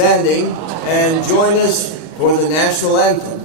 standing and join us for the national anthem.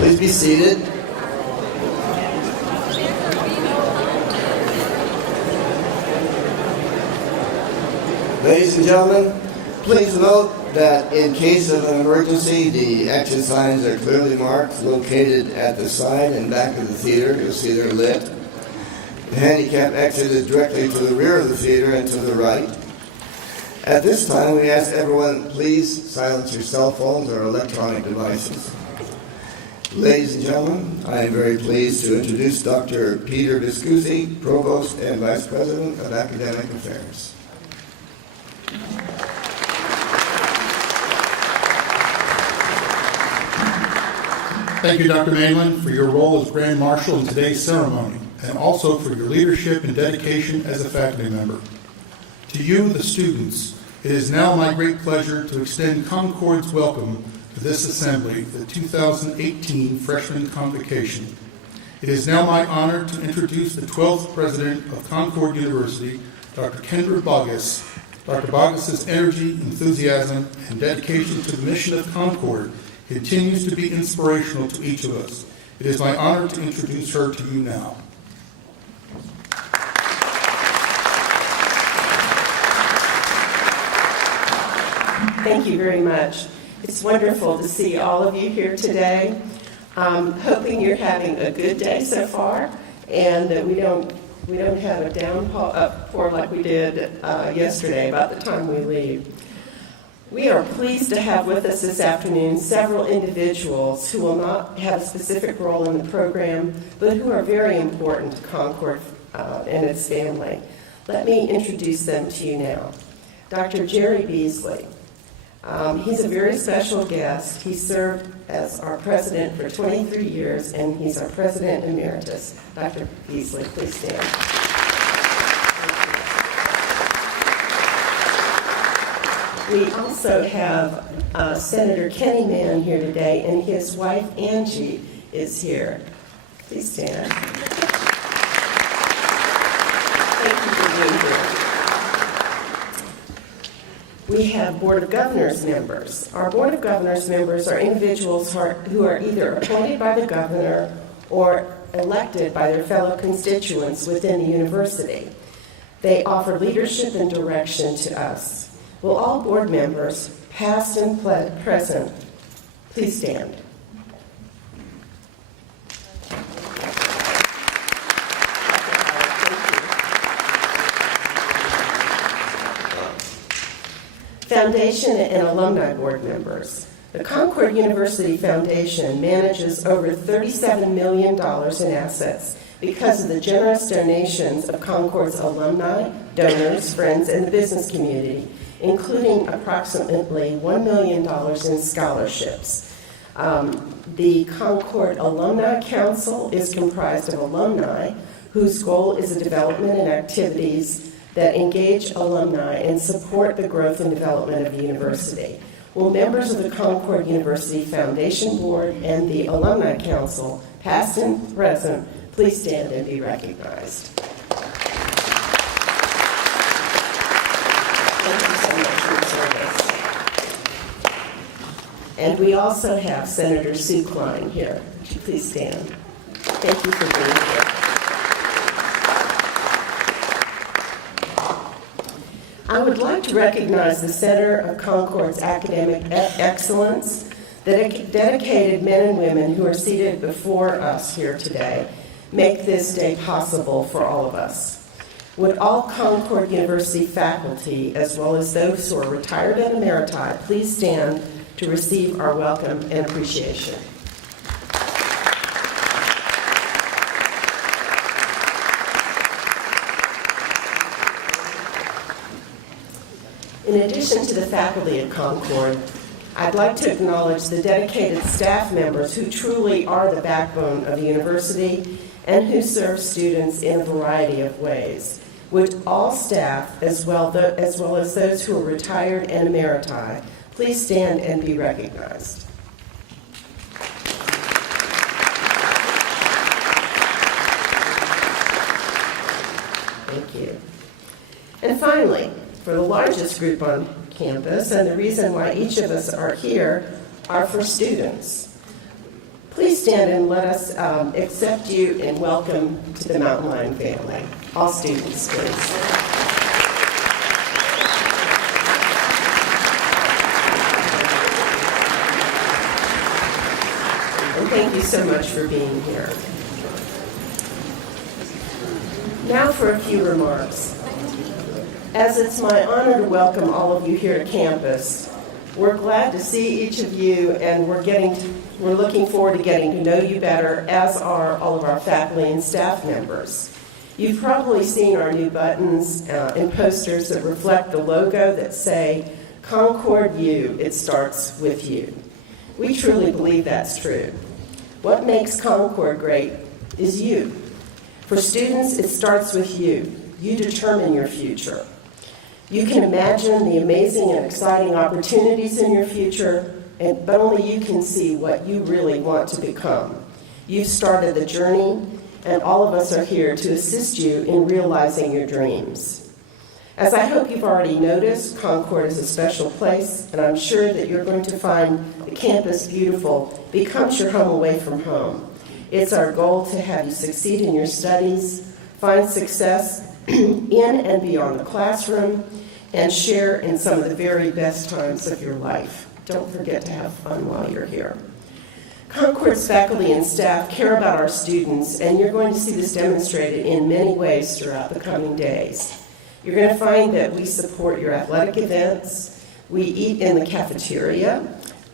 Please be seated. Ladies and gentlemen, please note that in case of an emergency, the exit signs are clearly marked, located at the side and back of the theater. You'll see they're lit. The handicap exit is directly to the rear of the theater and to the right. At this time, we ask everyone, please silence your cell phones or electronic devices. Ladies and gentlemen, I am very pleased to introduce Dr. Peter Viscusi, Provost and Vice President of Academic Affairs. Thank you, Dr. Mainland, for your role as Grand Marshal in today's ceremony, and also for your leadership and dedication as a faculty member. To you, the students, it is now my great pleasure to extend Concord's welcome to this assembly, the 2018 Freshman Convocation. It is now my honor to introduce the 12th President of Concord University, Dr. Kendra Boggess. Dr. Boggess's energy, enthusiasm, and dedication to the mission of Concord continues to be inspirational to each of us. It is my honor to introduce her to you now. Thank you very much. It's wonderful to see all of you here today. Hoping you're having a good day so far, and that we don't have a downpour like we did yesterday about the time we leave. We are pleased to have with us this afternoon several individuals who will not have a specific role in the program, but who are very important to Concord and its family. Let me introduce them to you now. Dr. Jerry Beasley. He's a very special guest. He served as our president for 23 years, and he's our president emeritus. Dr. Beasley, please stand. We also have Senator Kenny Mann here today, and his wife, Angie, is here. Please stand. Thank you for being here. We have Board of Governors members. Our Board of Governors members are individuals who are either appointed by the governor or elected by their fellow constituents within the university. They offer leadership and direction to us. Will all board members, past and present, please stand. Foundation and Alumni Board members. The Concord University Foundation manages over $37 million in assets because of the generous donations of Concord's alumni, donors, friends, and the business community, including approximately $1 million in scholarships. The Concord Alumni Council is comprised of alumni whose goal is the development and activities that engage alumni and support the growth and development of the university. Will members of the Concord University Foundation Board and the Alumni Council, past and present, please stand and be recognized. Thank you so much for your service. And we also have Senator Sue Klein here. Would you please stand? Thank you for being here. I would like to recognize the Center of Concord's academic excellence, the dedicated men and women who are seated before us here today, make this day possible for all of us. Would all Concord University faculty, as well as those who are retired and emeriti, please stand to receive our welcome and appreciation. In addition to the faculty at Concord, I'd like to acknowledge the dedicated staff members who truly are the backbone of the university and who serve students in a variety of ways. Would all staff, as well as those who are retired and emeriti, please stand and be recognized. Thank you. And finally, for the largest group on campus, and the reason why each of us are here are for students. Please stand and let us accept you and welcome to the Mountain Lion family. All students, please. And thank you so much for being here. Now for a few remarks. As it's my honor to welcome all of you here to campus, we're glad to see each of you, and we're looking forward to getting to know you better, as are all of our faculty and staff members. You've probably seen our new buttons and posters that reflect the logo that say, Concord U, it starts with you. We truly believe that's true. What makes Concord great is you. For students, it starts with you. You determine your future. You can imagine the amazing and exciting opportunities in your future, but only you can see what you really want to become. You've started the journey, and all of us are here to assist you in realizing your dreams. As I hope you've already noticed, Concord is a special place, and I'm sure that you're going to find the campus beautiful becomes your home away from home. It's our goal to have you succeed in your studies, find success in and beyond the classroom, and share in some of the very best times of your life. Don't forget to have fun while you're here. Concord's faculty and staff care about our students, and you're going to see this demonstrated in many ways throughout the coming days. You're going to find that we support your athletic events. We eat in the cafeteria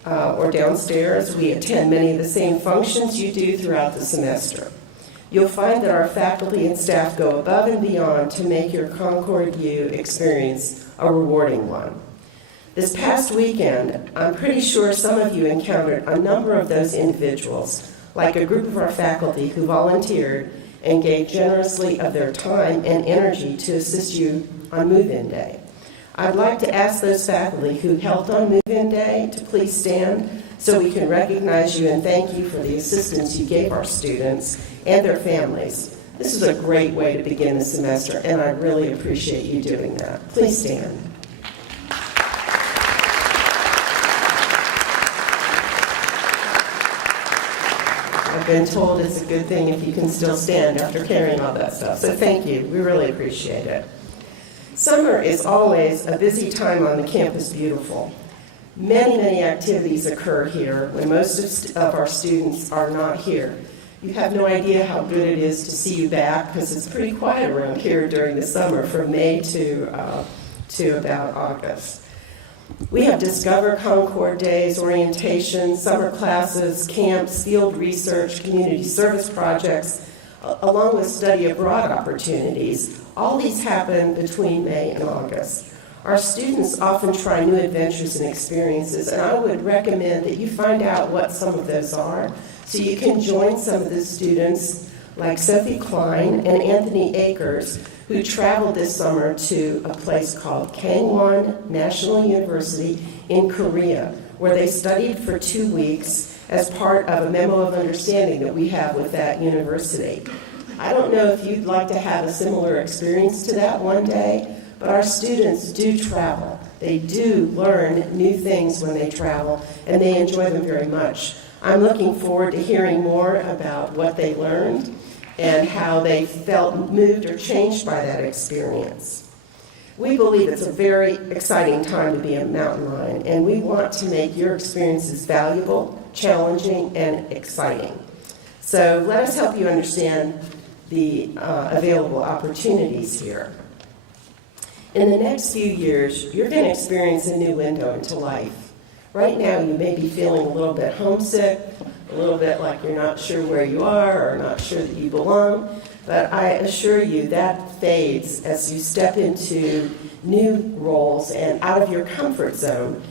or downstairs. We attend many of the same functions you do throughout the semester. You'll find that our faculty and staff go above and beyond to make your Concord U experience a rewarding one. This past weekend, I'm pretty sure some of you encountered a number of those individuals, like a group of our faculty who volunteered and gave generously of their time and energy to assist you on move-in day. I'd like to ask those faculty who helped on move-in day to please stand so we can recognize you and thank you for the assistance you gave our students and their families. This is a great way to begin the semester, and I really appreciate you doing that. Please stand. I've been told it's a good thing if you can still stand after carrying all that stuff, so thank you. We really appreciate it. Summer is always a busy time on the campus beautiful. Many, many activities occur here when most of our students are not here. You have no idea how good it is to see you back, because it's pretty quiet around here during the summer from May to about August. We have Discover Concord Days, orientation, summer classes, camps, field research, community service projects, along with study abroad opportunities. All these happen between May and August. Our students often try new adventures and experiences, and I would recommend that you find out what some of those are so you can join some of the students like Sophie Klein and Anthony Akers, who traveled this summer to a place called Kangwon National University in Korea, where they studied for 2 weeks as part of a memo of understanding that we have with that university. I don't know if you'd like to have a similar experience to that one day, but our students do travel. They do learn new things when they travel, and they enjoy them very much. I'm looking forward to hearing more about what they learned and how they felt moved or changed by that experience. We believe it's a very exciting time to be a mountain lion, and we want to make your experiences valuable, challenging, and exciting. So let us help you understand the available opportunities here. In the next few years, you're going to experience a new window into life. Right now, you may be feeling a little bit homesick, a little bit like you're not sure where you are or not sure that you belong, but I assure you that fades as you step into new roles and out of your comfort zone.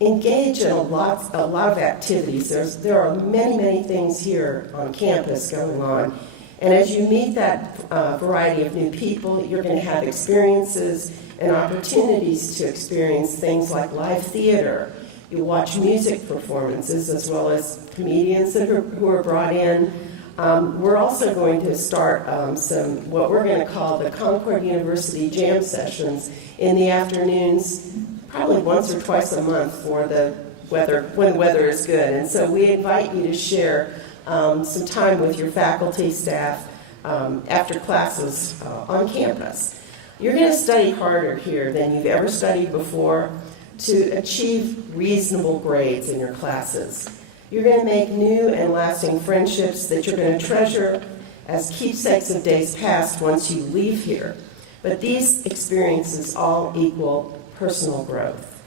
Engage in a lot of activities. There are many things here on campus going on. And as you meet that variety of new people, you're going to have experiences and opportunities to experience things like live theater. You watch music performances as well as comedians who are brought in. We're also going to start some what we're going to call the Concord University jam sessions in the afternoons, probably once or twice a month for the weather, when the weather is good. And so we invite you to share some time with your faculty, staff, after classes on campus. You're going to study harder here than you've ever studied before to achieve reasonable grades in your classes. You're going to make new and lasting friendships that you're going to treasure as keepsakes of days past once you leave here. But these experiences all equal personal growth.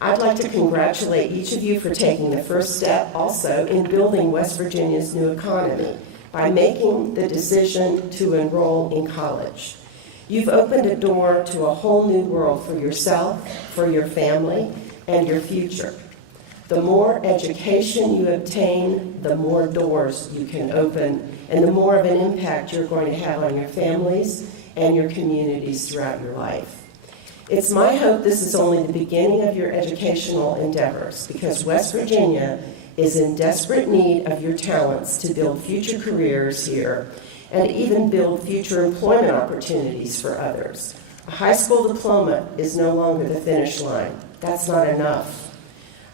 I'd like to congratulate each of you for taking the first step also in building West Virginia's new economy by making the decision to enroll in college. You've opened a door to a whole new world for yourself, for your family, and your future. The more education you obtain, the more doors you can open, and the more of an impact you're going to have on your families and your communities throughout your life. It's my hope this is only the beginning of your educational endeavors, because West Virginia is in desperate need of your talents to build future careers here and even build future employment opportunities for others. A high school diploma is no longer the finish line. That's not enough.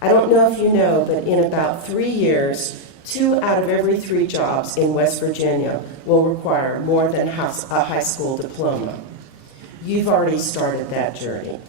I don't know if you know, but in about 3 years, 2 out of every 3 jobs in West Virginia will require more than a high school diploma. You've already started that journey.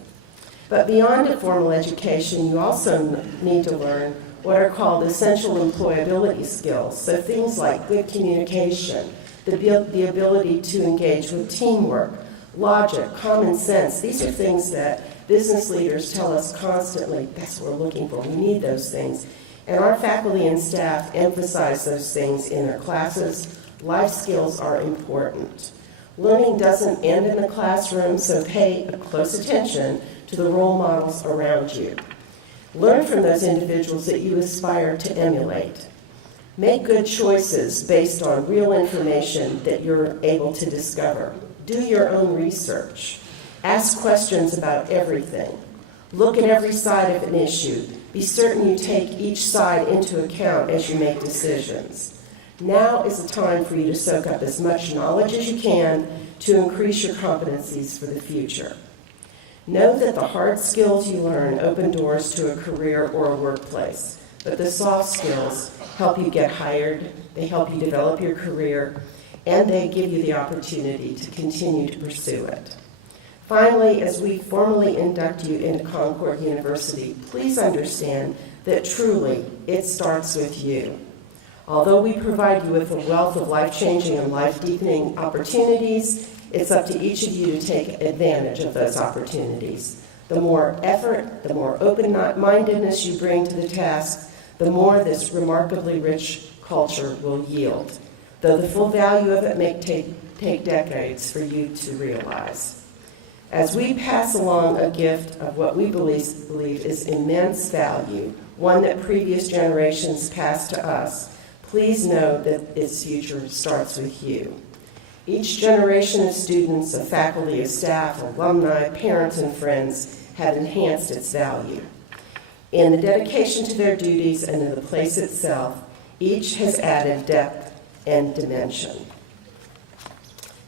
But beyond a formal education, you also need to learn what are called essential employability skills. So things like good communication, the ability to engage with teamwork, logic, common sense. These are things that business leaders tell us constantly, that's what we're looking for. We need those things. And our faculty and staff emphasize those things in their classes. Life skills are important. Learning doesn't end in the classroom, so pay close attention to the role models around you. Learn from those individuals that you aspire to emulate. Make good choices based on real information that you're able to discover. Do your own research. Ask questions about everything. Look at every side of an issue. Be certain you take each side into account as you make decisions. Now is the time for you to soak up as much knowledge as you can to increase your competencies for the future. Know that the hard skills you learn open doors to a career or a workplace, but the soft skills help you get hired, they help you develop your career, and they give you the opportunity to continue to pursue it. Finally, as we formally induct you into Concord University, please understand that truly it starts with you. Although we provide you with a wealth of life-changing and life-deepening opportunities, it's up to each of you to take advantage of those opportunities. The more effort, the more open-mindedness you bring to the task, the more this remarkably rich culture will yield, though the full value of it may take decades for you to realize. As we pass along a gift of what we believe is immense value, one that previous generations passed to us, Please know that its future starts with you. Each generation of students, of faculty, of staff, alumni, parents, and friends have enhanced its value. In the dedication to their duties and to the place itself, each has added depth and dimension.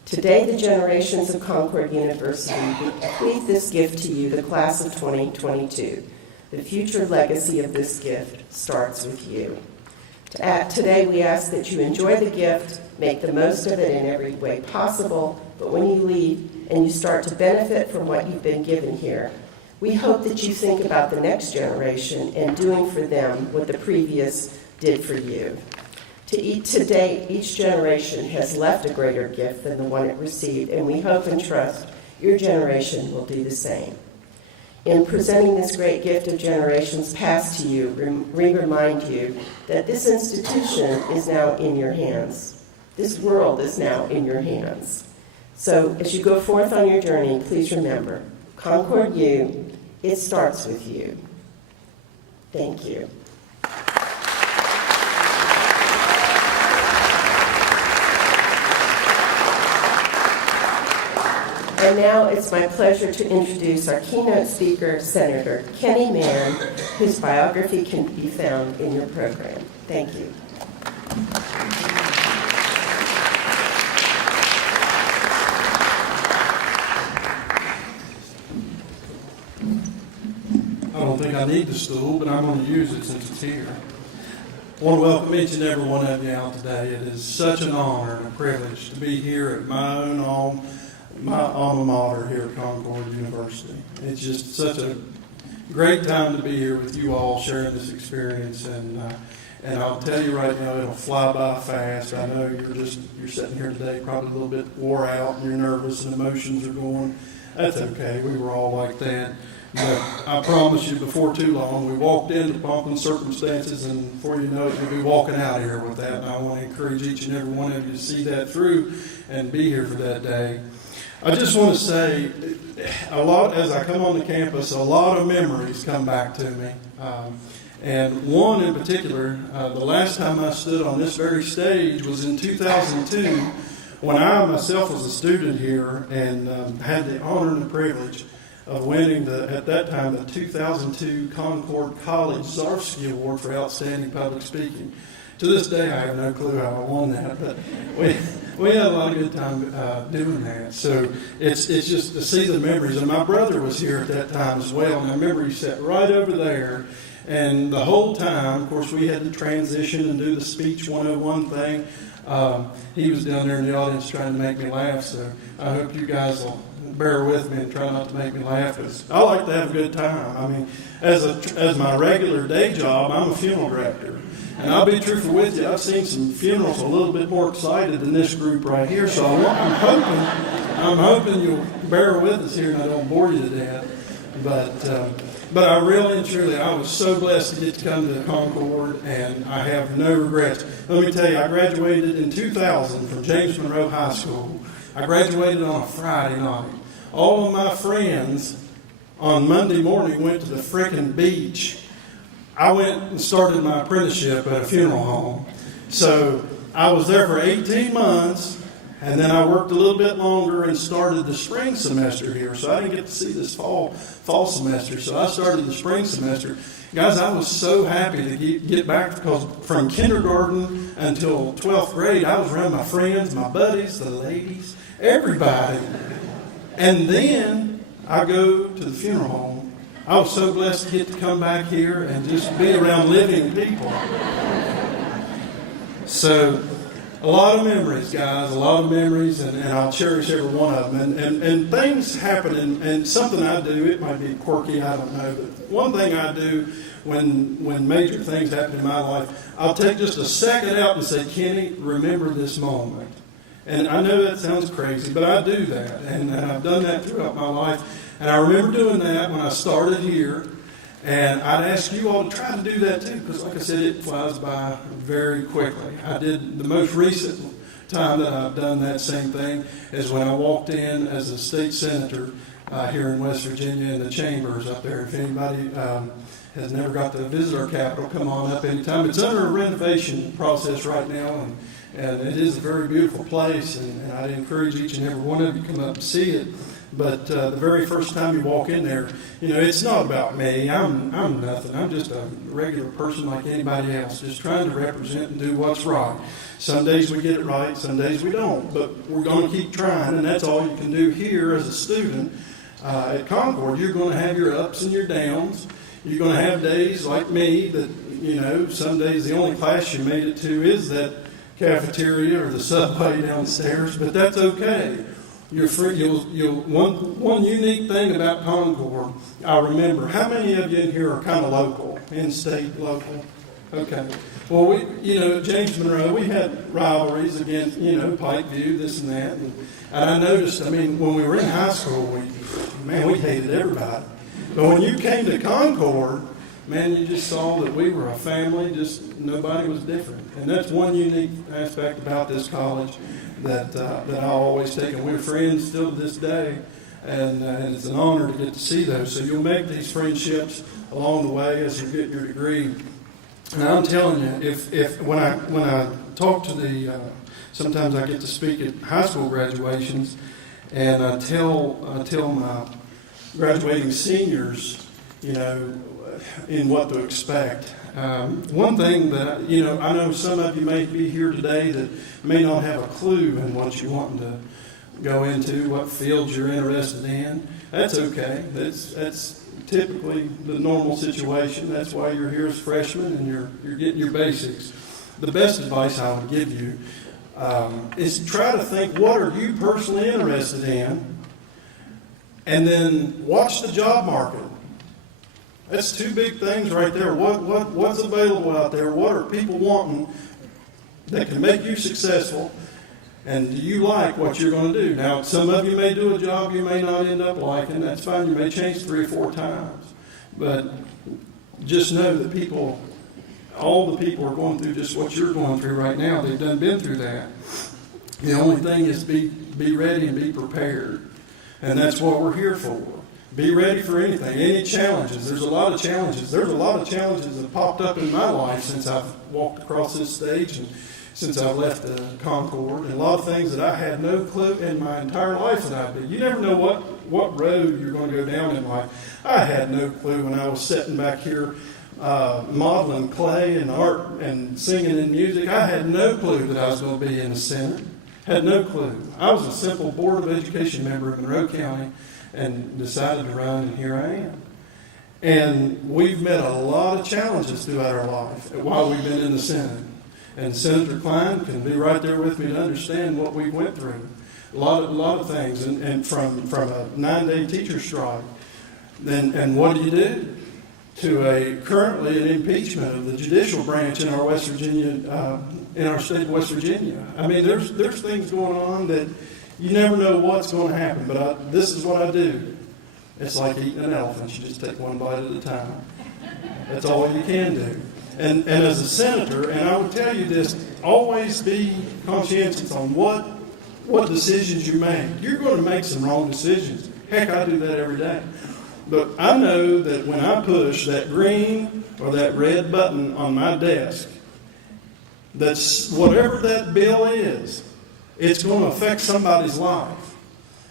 Today, the generations of Concord University bequeath this gift to you, the class of 2022. The future legacy of this gift starts with you. Today, we ask that you enjoy the gift, make the most of it in every way possible, but when you leave and you start to benefit from what you've been given here, we hope that you think about the next generation and doing for them what the previous did for you. To date, each generation has left a greater gift than the one it received, and we hope and trust your generation will do the same. In presenting this great gift of generations past to you, we remind you that this institution is now in your hands. This world is now in your hands. So as you go forth on your journey, please remember, Concord U, it starts with you. Thank you. And now it's my pleasure to introduce our keynote speaker, Senator Kenny Mann, whose biography can be found in your program. Thank you. I don't think I need the stool, but I'm going to use it since it's here. I want to welcome each and every one of you out today. It is such an honor and a privilege to be here at my own home, my alma mater here at Concord University. It's just such a great time to be here with you all sharing this experience, and I'll tell you right now, it'll fly by fast. I know you're sitting here today probably a little bit wore out and you're nervous and emotions are going. That's okay. We were all like that. But I promise you, before too long, we walked into pumping circumstances, and before you know it, you'll be walking out of here with that. And I want to encourage each and every one of you to see that through and be here for that day. I just want to say, a lot as I come on the campus, a lot of memories come back to me. And one in particular, the last time I stood on this very stage was in 2002, when I myself was a student here and had the honor and the privilege of winning, at that time, the 2002 Concord College Zarsky Award for Outstanding Public Speaking. To this day, I have no clue how I won that, but we had a lot of good time doing that. So it's just to see the memories. And my brother was here at that time as well, and I remember he sat right over there. And the whole time, of course, we had to transition and do the speech 101 thing. He was down there in the audience trying to make me laugh, so I hope you guys will bear with me and try not to make me laugh, because I like to have a good time. I mean, as my regular day job, I'm a funeral director. And I'll be truthful with you, I've seen some funerals a little bit more excited than this group right here, so I'm hoping you'll bear with us here and I don't bore you to death. But I really and truly, I was so blessed to get to come to Concord, and I have no regrets. Let me tell you, I graduated in 2000 from James Monroe High School. I graduated on a Friday night. All of my friends on Monday morning went to the frickin' beach. I went and started my apprenticeship at a funeral home. So I was there for 18 months, and then I worked a little bit longer and started the spring semester here. So I didn't get to see this fall semester. So I started the spring semester. Guys, I was so happy to get back, because from kindergarten until 12th grade, I was around my friends, my buddies, the ladies, everybody. And then I go to the funeral home. I was so blessed to get to come back here and just be around living people. So, a lot of memories, guys, a lot of memories, and I'll cherish every one of them. And things happen, and something I do, it might be quirky, I don't know, but one thing I do when major things happen in my life, I'll take just a second out and say, Kenny, remember this moment. And I know that sounds crazy, but I do that, and I've done that throughout my life. And I remember doing that when I started here, and I'd ask you all to try to do that too, because like I said, it flies by very quickly. I did the most recent time that I've done that same thing is when I walked in as a state senator here in West Virginia in the chambers up there. If anybody has never got to visit our Capitol, come on up anytime. It's under a renovation process right now, and it is a very beautiful place, and I'd encourage each and every one of you to come up and see it. But the very first time you walk in there, it's not about me. I'm nothing. I'm just a regular person like anybody else, just trying to represent and do what's right. Some days we get it right, some days we don't. But we're going to keep trying, and that's all you can do here as a student at Concord. You're going to have your ups and your downs. You're going to have days like me that, some days the only class you made it to is that cafeteria or the subway downstairs, but that's okay. You're free. One unique thing about Concord, I remember. How many of you in here are kind of local, in-state local? Okay. Well, we, James Monroe, we had rivalries against, Pikeview, this and that. And I noticed, when we were in high school, we hated everybody. But when you came to Concord, man, you just saw that we were a family, just nobody was different. And that's one unique aspect about this college that I always take, and we're friends still to this day, and it's an honor to get to see those. So you'll make these friendships along the way as you get your degree. And I'm telling you, if when I talk to sometimes I get to speak at high school graduations, and I tell my graduating seniors, in what to expect. One thing that, I know some of you may be here today that may not have a clue in what you're wanting to go into, what fields you're interested in. That's okay. That's typically the normal situation. That's why you're here as freshmen and you're getting your basics. The best advice I would give you is try to think, what are you personally interested in? And then watch the job market. That's two big things right there. What's available out there? What are people wanting that can make you successful? And do you like what you're going to do? Now, some of you may do a job you may not end up liking. That's fine. You may change 3 or 4 times. But just know that all the people are going through just what you're going through right now. They've been through that. The only thing is be ready and be prepared. And that's what we're here for. Be ready for anything, any challenges. There's a lot of challenges. There's a lot of challenges that have popped up in my life since I've walked across this stage and since I've left Concord. And a lot of things that I had no clue in my entire life that I'd be. You never know what road you're going to go down in life. I had no clue when I was sitting back here modeling clay and art and singing and music. I had no clue that I was going to be in the Senate. Had no clue. I was a simple Board of Education member of Monroe County and decided to run, and here I am. And we've met a lot of challenges throughout our life while we've been in the Senate. And Senator Klein can be right there with me to understand what we went through. A lot of things, and from a 9-day teacher strike. And what do? To currently an impeachment of the judicial branch in our West Virginia, in our state of West Virginia. There's things going on that you never know what's going to happen, but this is what I do. It's like eating an elephant. You just take one bite at a time. That's all you can do. And as a senator, and I would tell you this, always be conscientious on what decisions you make. You're going to make some wrong decisions. Heck, I do that every day. But I know that when I push that green or that red button on my desk, that's whatever that bill is, it's going to affect somebody's life.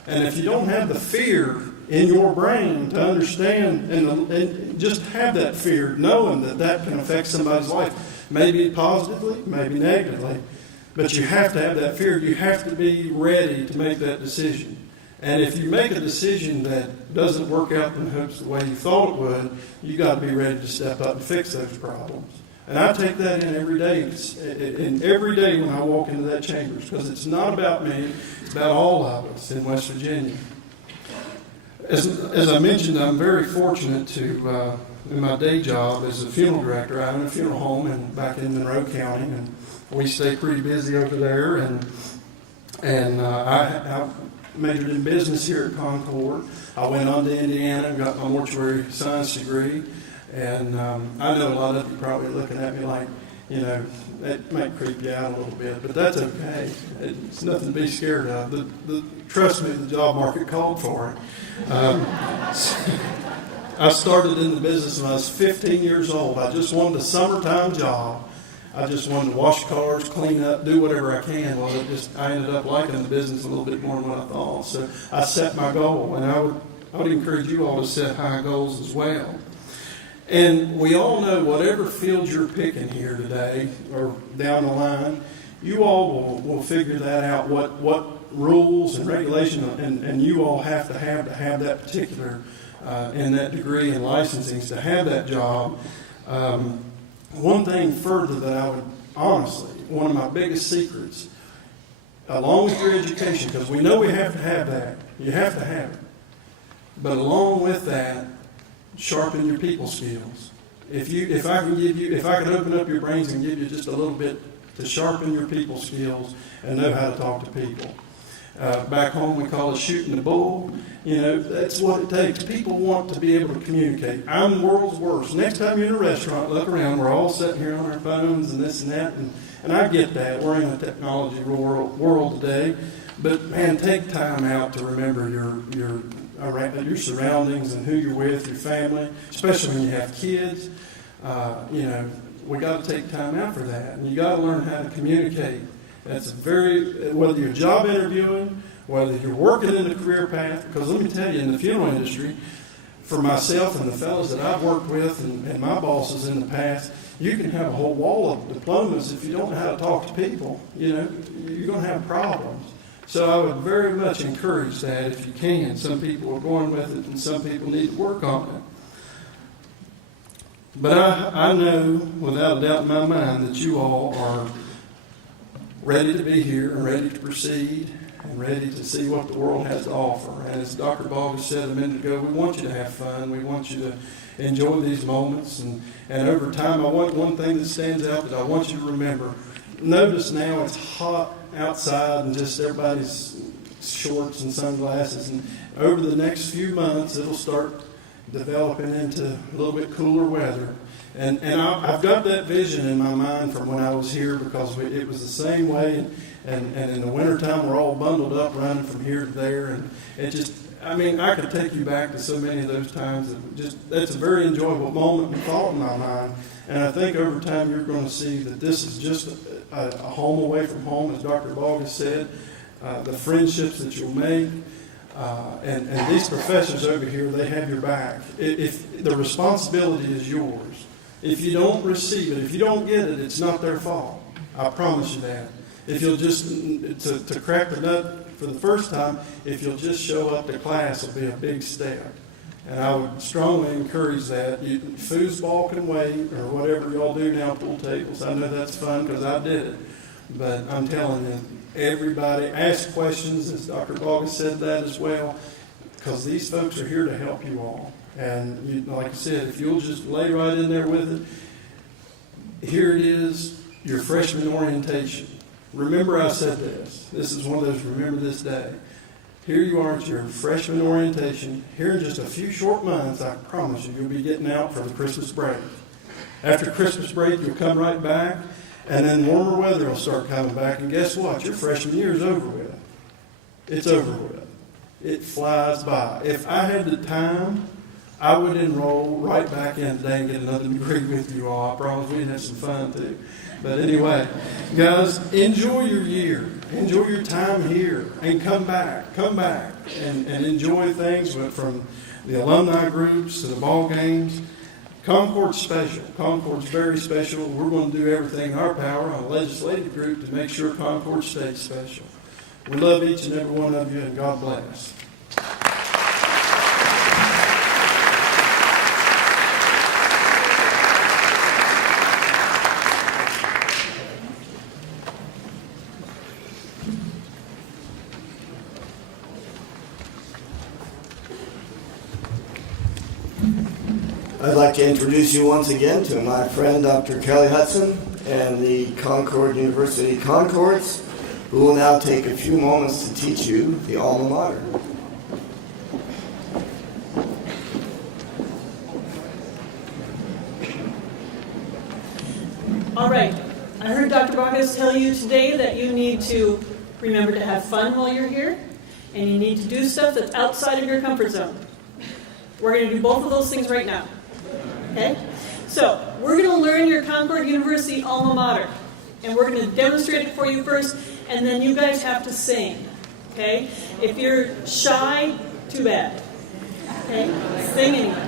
And if you don't have the fear in your brain to understand and just have that fear, knowing that can affect somebody's life, maybe positively, maybe negatively, but you have to have that fear. You have to be ready to make that decision. And if you make a decision that doesn't work out in hopes the way you thought it would, you got to be ready to step up and fix those problems. And I take that in every day. In every day when I walk into that chambers, because it's not about me, it's about all of us in West Virginia. As I mentioned, I'm very fortunate to, in my day job as a funeral director, I own a funeral home back in Monroe County, and we stay pretty busy over there. And I majored in business here at Concord. I went on to Indiana and got my mortuary science degree. And I know a lot of you probably looking at me like, You know, that might creep you out a little bit, but that's okay. It's nothing to be scared of. Trust me, the job market called for it. I started in the business when I was 15 years old. I just wanted a summertime job. I just wanted to wash cars, clean up, do whatever I can. Well, I ended up liking the business a little bit more than what I thought. So I set my goal, and I would encourage you all to set high goals as well. And we all know whatever field you're picking here today or down the line, you all will figure that out, what rules and regulation and you all have have that particular in that degree and licensing to have that job. One thing further that I would honestly, one of my biggest secrets, along with your education, because we know we have to have that, you have to have it, but along with that, sharpen your people skills. If I could open up your brains and give you just a little bit to sharpen your people skills and know how to talk to people. Back home we call it shooting the bull. You know, that's what it takes. People want to be able to communicate. I'm the world's worst. Next time you're in a restaurant, look around. We're all sitting here on our phones and this and that. And I get that. We're in a technology world today. But, man, take time out to remember your surroundings and who you're with, your family, especially when you have kids. You know, we got to take time out for that. And you got to learn how to communicate. That's whether you're job interviewing, whether you're working in the career path, because let me tell you, in the funeral industry, for myself and the fellows that I've worked with and my bosses in the past, you can have a whole wall of diplomas. If you don't know how to talk to people, you know, you're going to have problems. So I would very much encourage that if you can. Some people are born with it and some people need to work on it. But I know without a doubt in my mind that you all are ready to be here and ready to proceed and ready to see what the world has to offer. And as Dr. Bogus said a minute ago, we want you to have fun. We want you to enjoy these moments. And over time, I want one thing that stands out that I want you to remember. Notice now it's hot outside and just everybody's shorts and sunglasses. And over the next few months, it'll start developing into a little bit cooler weather. And I've got that vision in my mind from when I was here because it was the same way. And in the wintertime, we're all bundled up running from here to there. And it just, I mean, I could take you back to so many of those times. That's a very enjoyable moment and thought in my mind. And I think over time, you're going to see that this is just a home away from home, as Dr. Bogus said, the friendships that you'll make. And these professors over here, they have your back. If the responsibility is yours. If you don't receive it, if you don't get it, it's not their fault. I promise you that. If you'll just, to crack the nut for the first time, if you'll just show up to class, it'll be a big step. And I would strongly encourage that. Foosball can wait, or whatever y'all do now, pool tables. I know that's fun because I did it. But I'm telling you, everybody ask questions, as Dr. Bogus said that as well, because these folks are here to help you all. And like I said, if you'll just lay right in there with it, here it is, your freshman orientation. Remember I said this. This is one of those remember this day. Here you are at your freshman orientation. Here in just a few short months, I promise you, you'll be getting out for the Christmas break. After Christmas break, you'll come right back, and then warmer weather will start coming back. And guess what? Your freshman year is over with. It's over with. It flies by. If I had the time, I would enroll right back in today and get another degree with you all. I promise we'd have some fun too. But anyway, guys, enjoy your year. Enjoy your time here and come back and enjoy things from the alumni groups to the ball games. Concord's special. Concord's very special. We're going to do everything in our power on a legislative group to make sure Concord stays special. We love each and every one of you, and God bless. I'd like to introduce you once again to my friend Dr. Kelly Hudson and the Concord University Concords, who will now take a few moments to teach you the alma mater. All right. going to tell you today that you need to remember to have fun while you're here, and you need to do stuff that's outside of your comfort zone. We're going to do both of those things right now. Okay? So, we're going to learn your Concord University alma mater, and we're going to demonstrate it for you first, and then you guys have to sing. Okay? If you're shy, too bad. Okay? Sing anyway.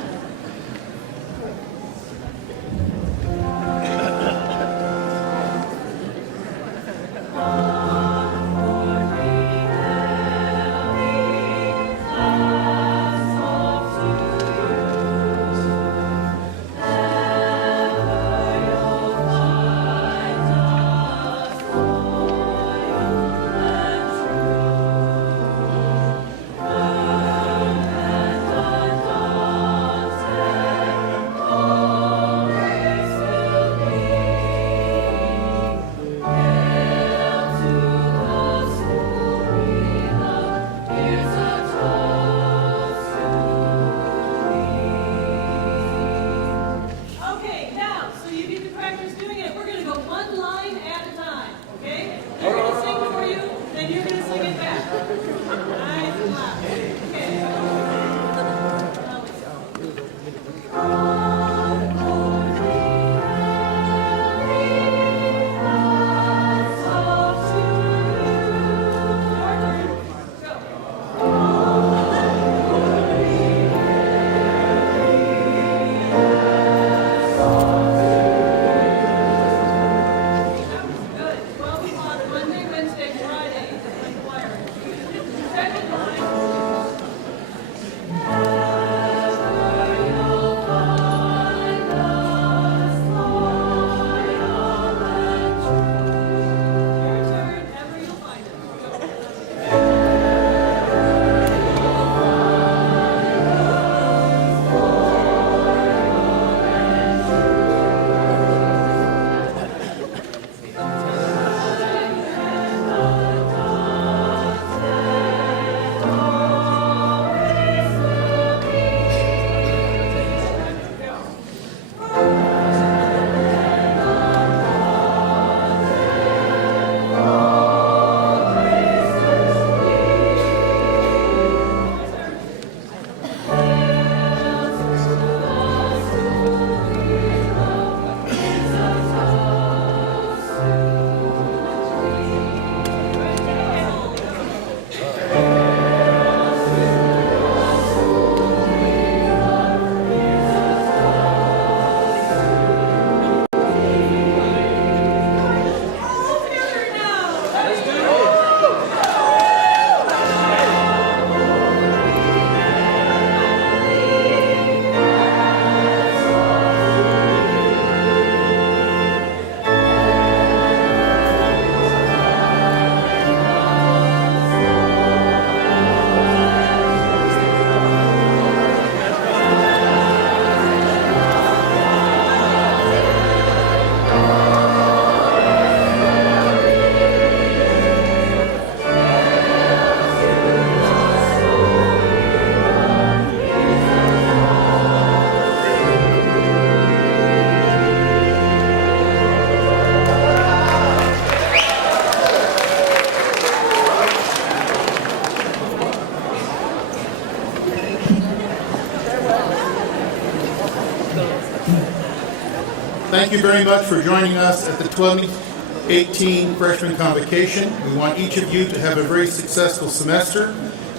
Thank you very much for joining us at the 2018 Freshman Convocation. We want each of you to have a very successful semester.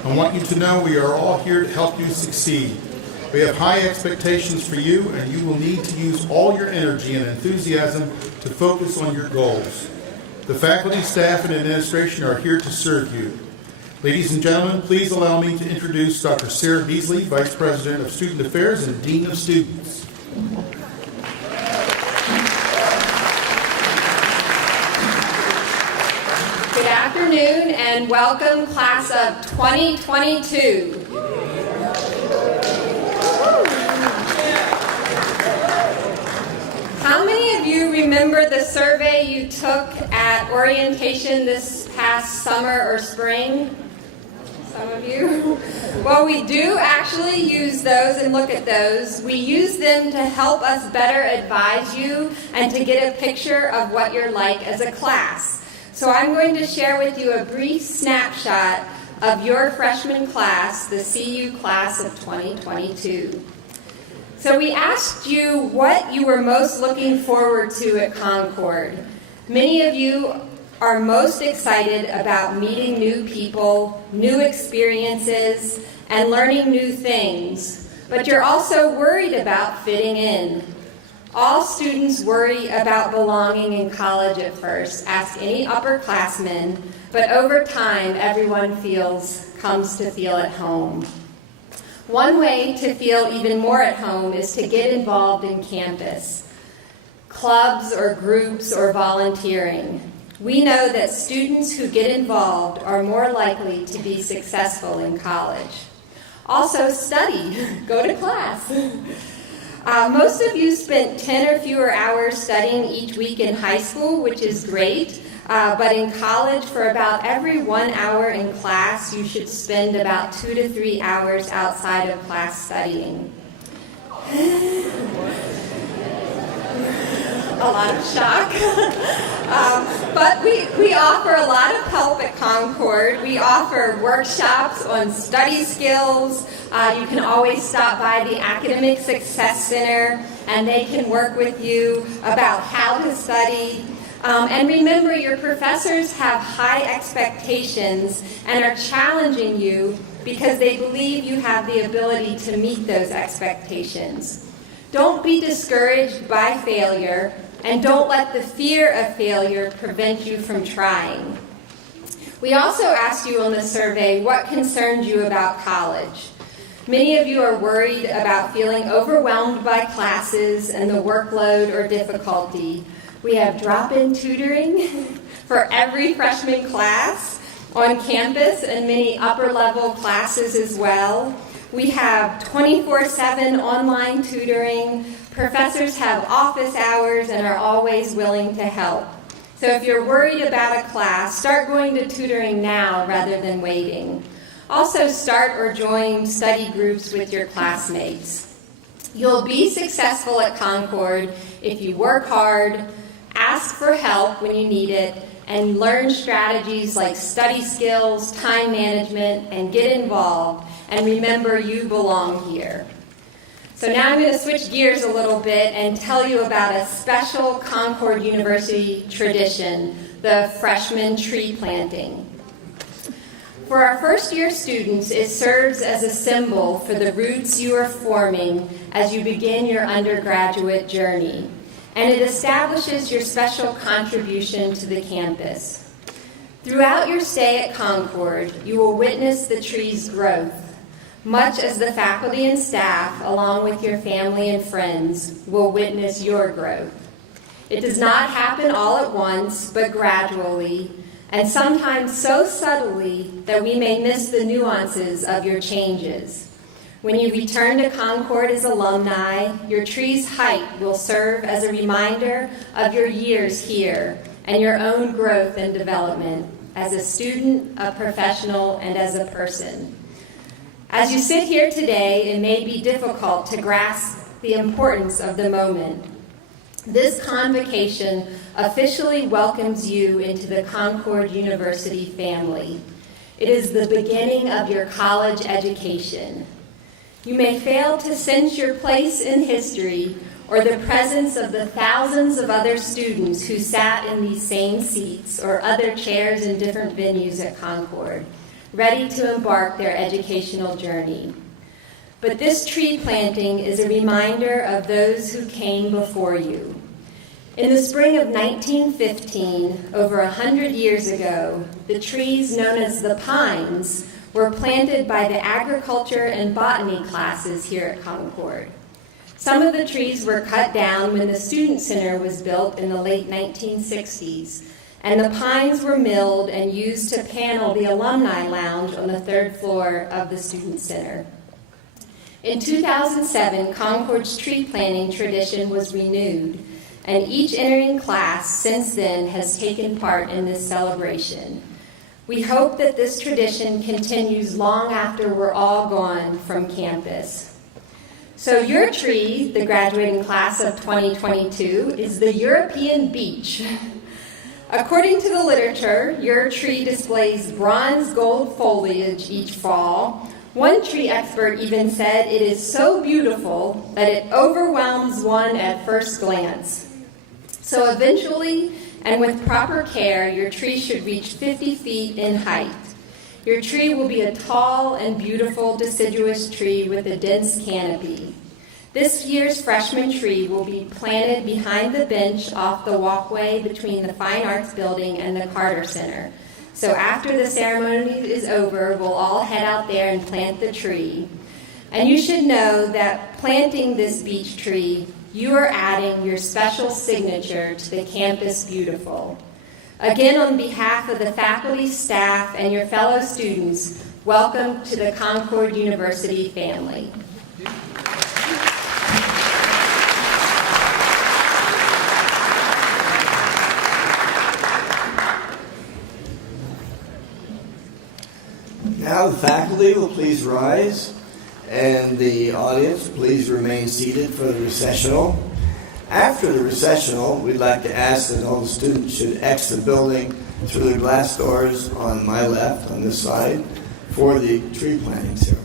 I want you to know we are all here to help you succeed. We have high expectations for you, and you will need to use all your energy and enthusiasm to focus on your goals. The faculty, staff, and administration are here to serve you. Ladies and gentlemen, please allow me to introduce Dr. Sarah Beasley, Vice President of Student Affairs and Dean of Students. Good afternoon and welcome, class of 2022. How many of you remember the survey you took at orientation this past summer or spring? some of you. Well, we do actually use those and look at those. We use them to help us better advise you and to get a picture of what you're like as a class. So I'm going to share with you a brief snapshot of your freshman class, the CU class of 2022. So we asked you what you were most looking forward to at Concord. Many of you are most excited about meeting new people, new experiences, and learning new things, but you're also worried about fitting in. All students worry about belonging in college at first. Ask any upperclassmen, but over time, everyone comes to feel at home. One way to feel even more at home is to get involved in campus, clubs or groups or volunteering. We know that students who get involved are more likely to be successful in college. Also, study. Go to class. Most of you spent 10 or fewer hours studying each week in high school, which is great. But in college, for about every 1 hour in class, you should spend about 2 to 3 hours outside of class studying. A lot of shock. But we offer a lot of help at Concord. We offer workshops on study skills. You can always stop by the Academic Success Center, and they can work with you about how to study. And remember, your professors have high expectations and are challenging you because they believe you have the ability to meet those expectations. Don't be discouraged by failure, and don't let the fear of failure prevent you from trying. We also asked you on the survey what concerns you about college. Many of you are worried about feeling overwhelmed by classes and the workload or difficulty. We have drop-in tutoring for every freshman class on campus and many upper-level classes as well. We have 24/7 online tutoring. Professors have office hours and are always willing to help. So if you're worried about a class, start going to tutoring now rather than waiting. Also, start or join study groups with your classmates. You'll be successful at Concord if you work hard, ask for help when you need it, and learn strategies like study skills, time management, and get involved. And remember, you belong here. So now I'm going to switch gears a little bit and tell you about a special Concord University tradition, the freshman tree planting. For our first-year students, it serves as a symbol for the roots you are forming as you begin your undergraduate journey, and it establishes your special contribution to the campus. Throughout your stay at Concord, you will witness the tree's growth, much as the faculty and staff, along with your family and friends, will witness your growth. It does not happen all at once, but gradually, and sometimes so subtly that we may miss the nuances of your changes. When you return to Concord as alumni, your tree's height will serve as a reminder of your years here and your own growth and development as a student, a professional, and as a person. As you sit here today, it may be difficult to grasp the importance of the moment. This convocation officially welcomes you into the Concord University family. It is the beginning of your college education. You may fail to sense your place in history or the presence of the thousands of other students who sat in these same seats or other chairs in different venues at Concord, ready to embark their educational journey. But this tree planting is a reminder of those who came before you. In the spring of 1915, over 100 years ago, the trees known as the pines were planted by the agriculture and botany classes here at Concord. Some of the trees were cut down when the Student Center was built in the late 1960s, and the pines were milled and used to panel the alumni lounge on the 3rd floor of the Student Center. In 2007, Concord's tree planting tradition was renewed, and each entering class since then has taken part in this celebration. We hope that this tradition continues long after we're all gone from campus. So your tree, the graduating class of 2022, is the European beech. According to the literature, your tree displays bronze gold foliage each fall. One tree expert even said it is so beautiful that it overwhelms one at first glance. So eventually, and with proper care, your tree should reach 50 feet in height. Your tree will be a tall and beautiful deciduous tree with a dense canopy. This year's freshman tree will be planted behind the bench off the walkway between the Fine Arts Building and the Carter Center. So after the ceremony is over, we'll all head out there and plant the tree. And you should know that planting this beech tree, you are adding your special signature to the Campus Beautiful. Again, on behalf of the faculty, staff, and your fellow students, welcome to the Concord University family. Now the faculty will please rise, and the audience please remain seated for the recessional. After the recessional, we'd like to ask that all the students should exit the building through the glass doors on my left, on this side, for the tree planting ceremony.